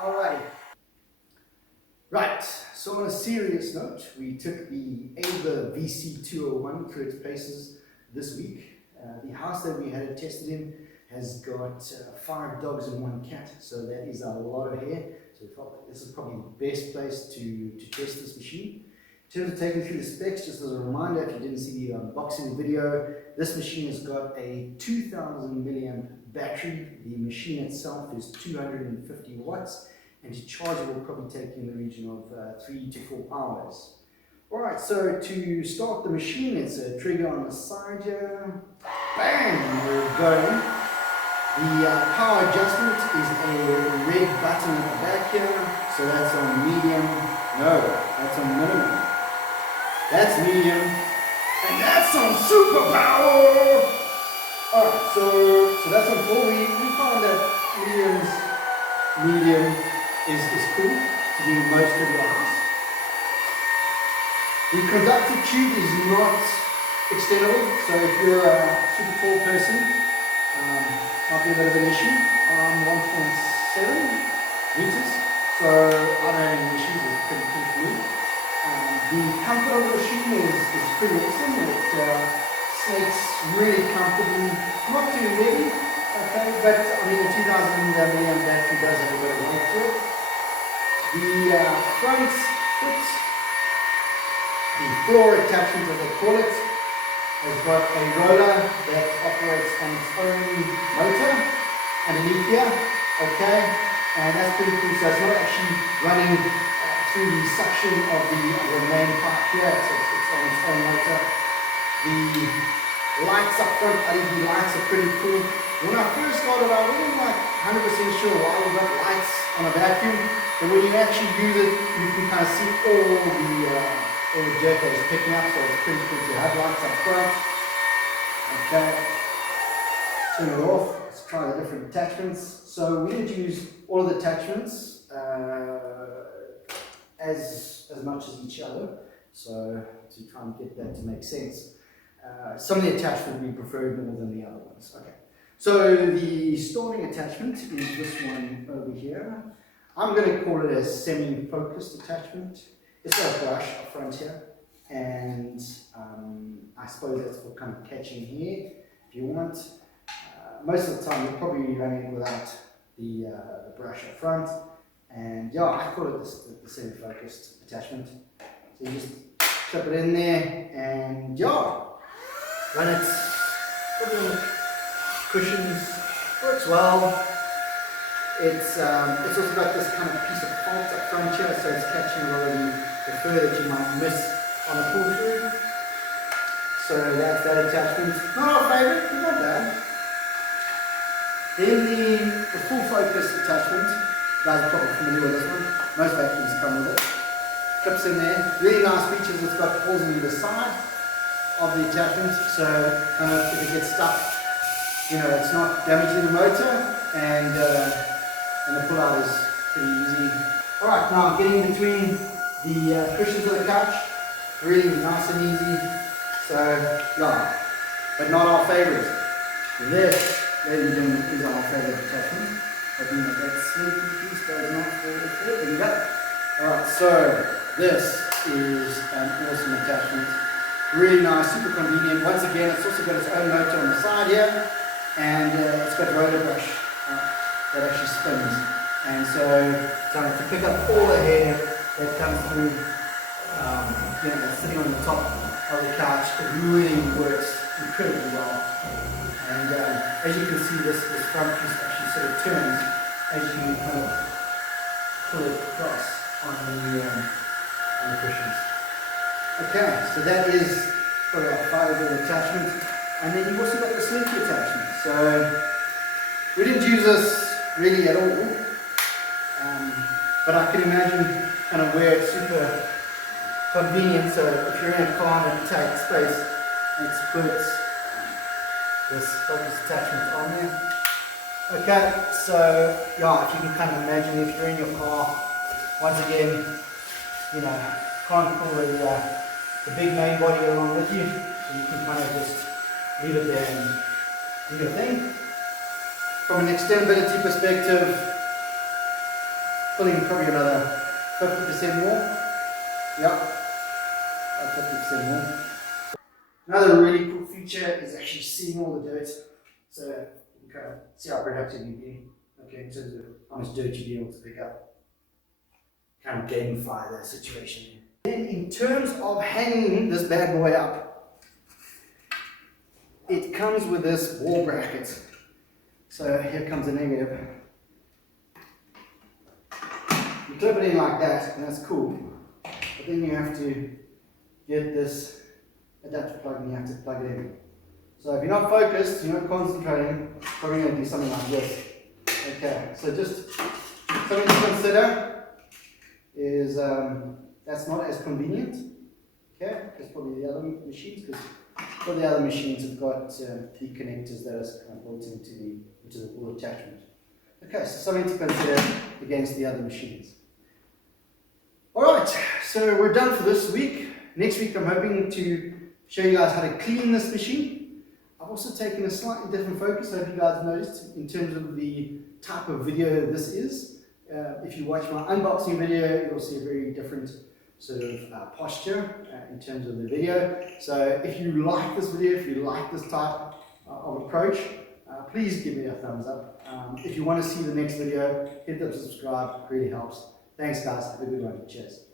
Alrighty. Right, so on a serious note, we took the Abir VC201 through its paces this week. The house that we had it tested in has got 5 dogs and 1 cat, so that is a lot of hair. So we felt like this is probably the best place to test this machine. In terms of taking through the specs, just as a reminder, if you didn't see the unboxing video, this machine has got a 2000 milliamp battery. The machine itself is 250 watts, and to charge it will probably take you in the region of 3 to 4 hours. Alright, so to start the machine, it's a trigger on the side here. Bang! We're going. The power adjustment is a red button at the back here, so that's on medium. No, that's on minimum. That's medium, and that's on super power. Alright, so that's on 4. We found that medium is cool to do most of your house. The conductor tube is not extendable, so if you're a super tall person, might be a bit of an issue. I'm 1.7 meters, so I don't have any issues. It's pretty cool for me. The comfort of the machine is pretty awesome. It snakes really comfortably, not too heavy, okay, but I mean the 2000 milliamp battery does have a bit of weight to it. The front foot, the floor attachment as they call it, has got a roller that operates on its own motor underneath here, okay, and that's pretty cool. So it's not actually running through the suction of the main pipe here, it's on its own motor. The lights up front, LED lights are pretty cool. When I first started, I wasn't like 100% sure why we got lights on a vacuum, but when you actually use it, you can kind of see all the jerk that it's picking up, so it's pretty cool to have lights up front. Okay, turn it off. Let's try the different attachments. So we need to use all of the attachments as much as each other, so to try and get that to make sense. Some of the attachments we prefer more than the other ones. Okay, so the starting attachment is this one over here. I'm going to call it a semi-focused attachment. It's got a brush up front here, and I suppose that's for kind of catching hair if you want. Most of the time you're probably running it without the brush up front, and yeah, I call it the semi-focused attachment. So you just clip it in there, and yeah, run it. Put it on the cushions, works well. It's also got this kind of piece of felt up front here, so it's catching a lot of the fur that you might miss on a pull through. So that's that attachment. Not our favourite, but not bad. Then the full focus attachment. You guys are probably familiar with this one. Most vacuums come with it. Clips in there. Really nice features. It's got holes on either side of the attachment, so kind of if it gets stuck, you know, it's not damaging the motor, and the pull out is pretty easy. Alright, now I'm getting between the cushions of the couch, really nice and easy. So yeah, but not our favourite. This, ladies and gentlemen, is our favourite attachment. But you know, that slinky piece does not fall through. There you go. Alright, so this is an awesome attachment. Really nice, super convenient. Once again, it's also got its own motor on the side here, and it's got a roller brush that actually spins. And so, to pick up all the hair that comes through, you know, that's sitting on the top of the couch, it really works incredibly well. And as you can see, this front piece actually sort of turns as you kind of pull it across on the cushions. Okay, so that is for our fibre attachment, and then you've also got the slinky attachment. So we didn't use this really at all, but I can imagine kind of where it's super convenient. So if you're in a car and it takes space, let's put this focus attachment on there. Okay, so yeah, if you can kind of imagine if you're in your car, once again, you know, can't pull the the big main body along with you, so you can kind of just leave it there and do your thing. From an extendability perspective, pulling probably another 50% more. Yep, about 50% more. Another really cool feature is actually seeing all the dirt, so you can kind of see how productive you've been, okay, in terms of how much dirt you've been able to pick up. Kind of gamify that situation. Then in terms of hanging this bad boy up, it comes with this wall bracket. So here comes a negative. You clip it in like that, and that's cool. But then you have to get this adapter plug and you have to plug it in. So if you're not focused, you're not concentrating, you're probably going to do something like this. Okay, so just something to consider is that's not as convenient. Okay, as probably the other machines, because all the other machines have got the connectors that are kind of built into the wall attachment. Okay, so something to consider against the other machines. Alright, so we're done for this week. Next week I'm hoping to show you guys how to clean this machine. I've also taken a slightly different focus, I hope you guys noticed, in terms of the type of video this is. If you watch my unboxing video, you'll see a very different sort of posture in terms of the video. So if you like this video, if you like this type of approach, please give me a thumbs up. If you want to see the next video, hit the subscribe, it really helps. Thanks guys, have a good one. Cheers.